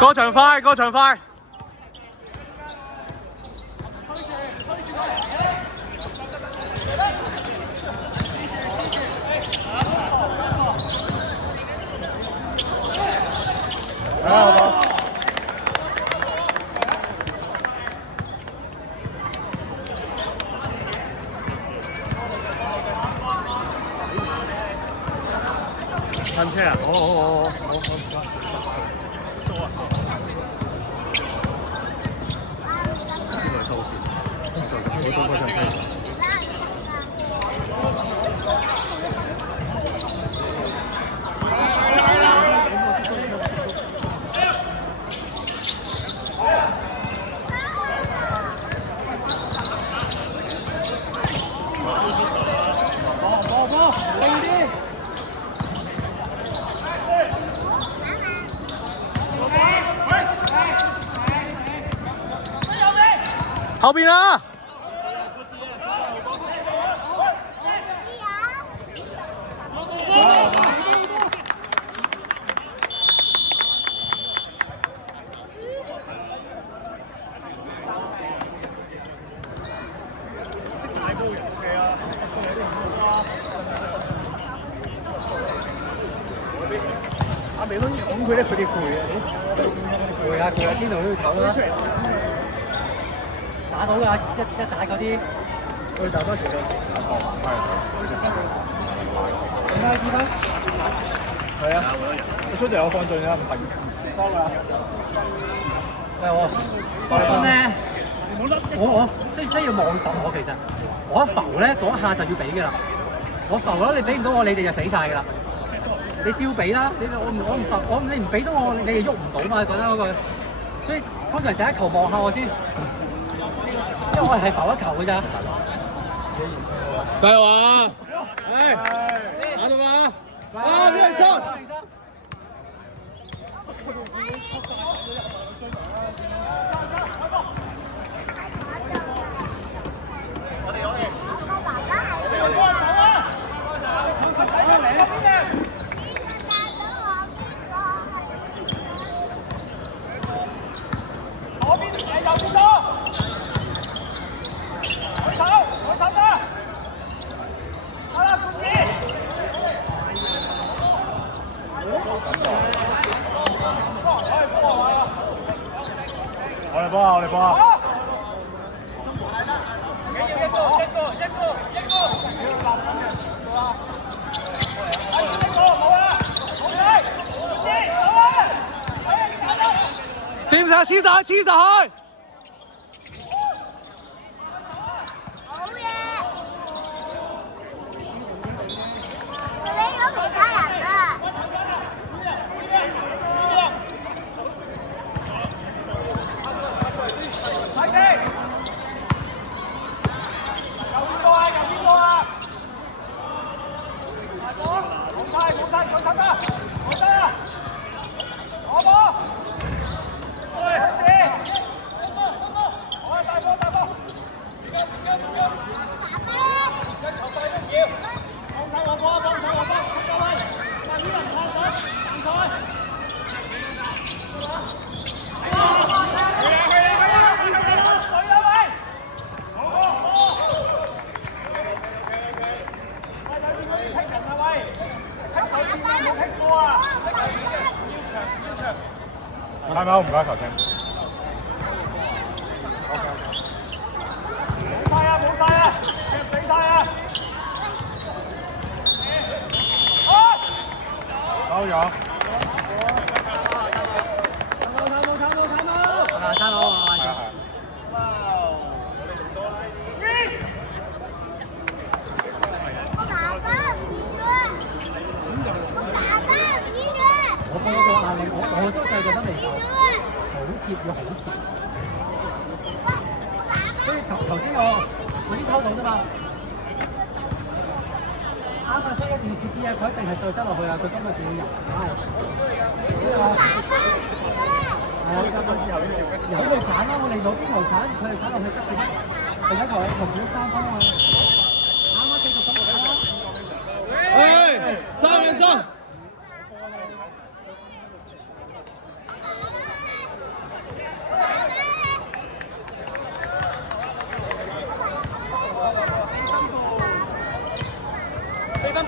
過場快，過場快。單車啊！好。呢個係收線，好多張飛。後邊啊！阿美都講佢咧，佢哋攰啊！攰啊！邊度都要唞啦。打到㗎，一打嗰啲，佢打多幾多？點解知分？係啊，蘇就有放進啊，唔係收㗎。係我放進咧，我真係要望實我其實，我一浮咧嗰一下就要俾㗎啦。我浮啦，你俾唔到我，你哋就死晒㗎啦。你照俾啦，你我唔浮，你唔俾到我，你哋喐唔到嘛？覺得嗰個，所以通常第一球望下我先。因為我係浮一球㗎咋。加油啊！係，打到啦！啊，邊人出？我嚟幫啊！掂晒，黐晒去！睇唔好唔該球證。冇晒啊！俾晒啊！收咗。睇冇。我都細個都未夠，好貼要好貼，所以頭先我先偷到啫嘛，啱晒，所以一定要貼啲啊！佢一定係再執落去啊！佢今日仲要入，係啊，有佢鏟啦，我哋左邊頭鏟，佢哋鏟落去得嘅啫，第一球係同少3分啊嘛，啱啱繼續咁嚟啦，3分鐘。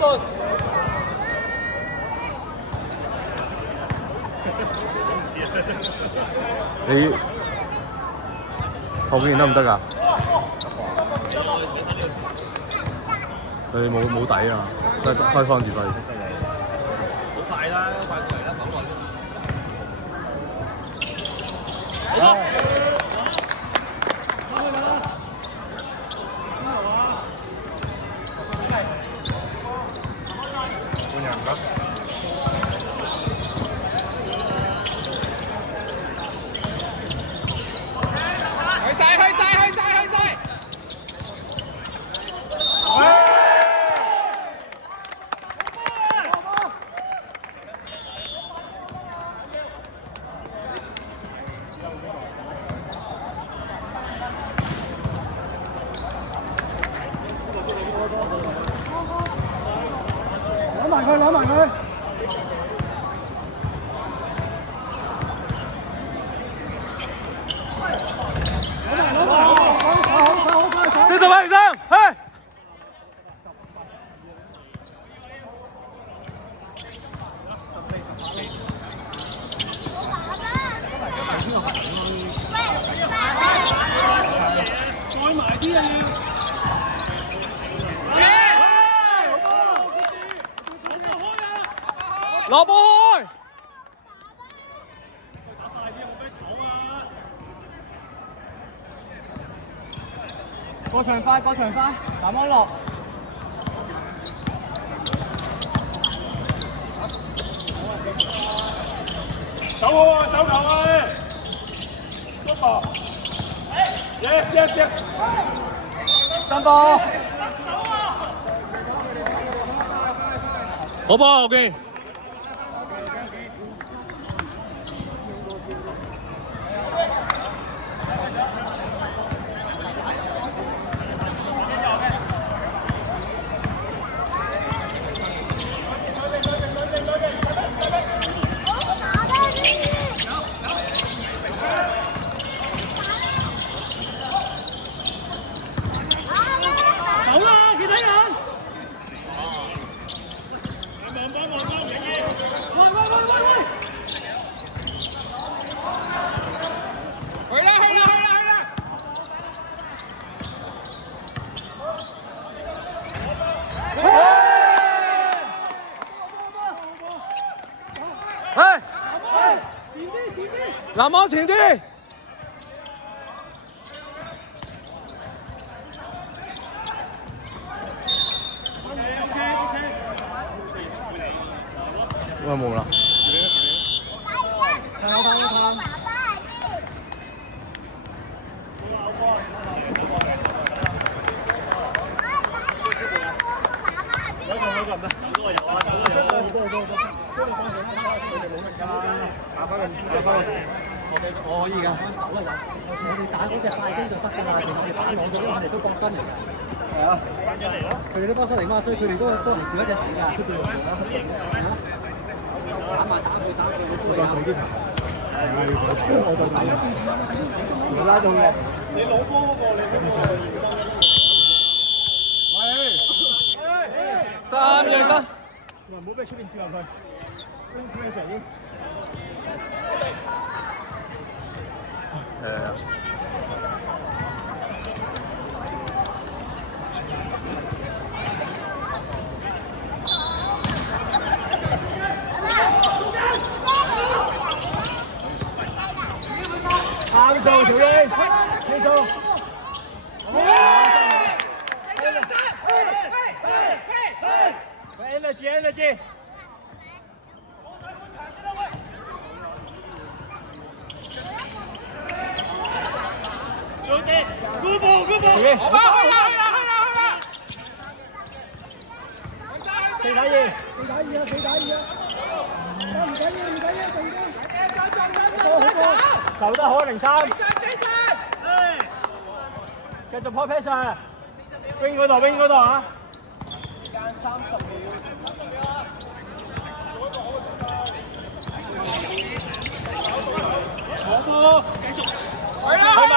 隊。你後邊得唔得㗎？佢冇底啊，得開方自費。好快啦，快過嚟啦，跑落換人㗎。攞埋佢。四到八三，去！再埋啲啊！攞波開！過場快，過場快，南安樂。手好啊，手球啊！篤波 ！Yes yes yes！ 三波。好波後邊。南網前啲！喂，冇啦。我可以㗎，手啦有，我哋打嗰隻快攻就得㗎啦，其實我哋打攞咗，因為佢哋都搏身嚟㗎。係啊，佢哋都搏身嚟嘛，所以佢哋都係少一隻睇㗎，佢哋打埋打佢都係有啲牌。我再打。你拉到嘅，你攞波嗰個你都冇。喂，3-2-3。唔好俾出邊跳入去，跟住上啲。啱數條英，呢數。energy。Good ball，好吧，去啦！4打2，唔緊要，守得好03，繼續 po pass 啊 ，wing 嗰度啊，時間30秒，好波，繼續，去埋。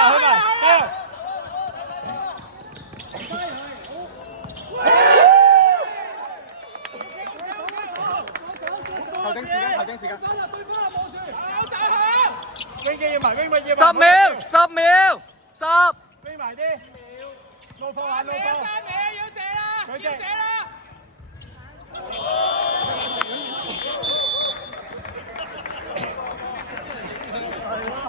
頂時間，頭頂時間。經紀要埋，經紀要10秒，10秒，10。飛埋啲，攞貨玩，攞貨。要射啦！要射啦！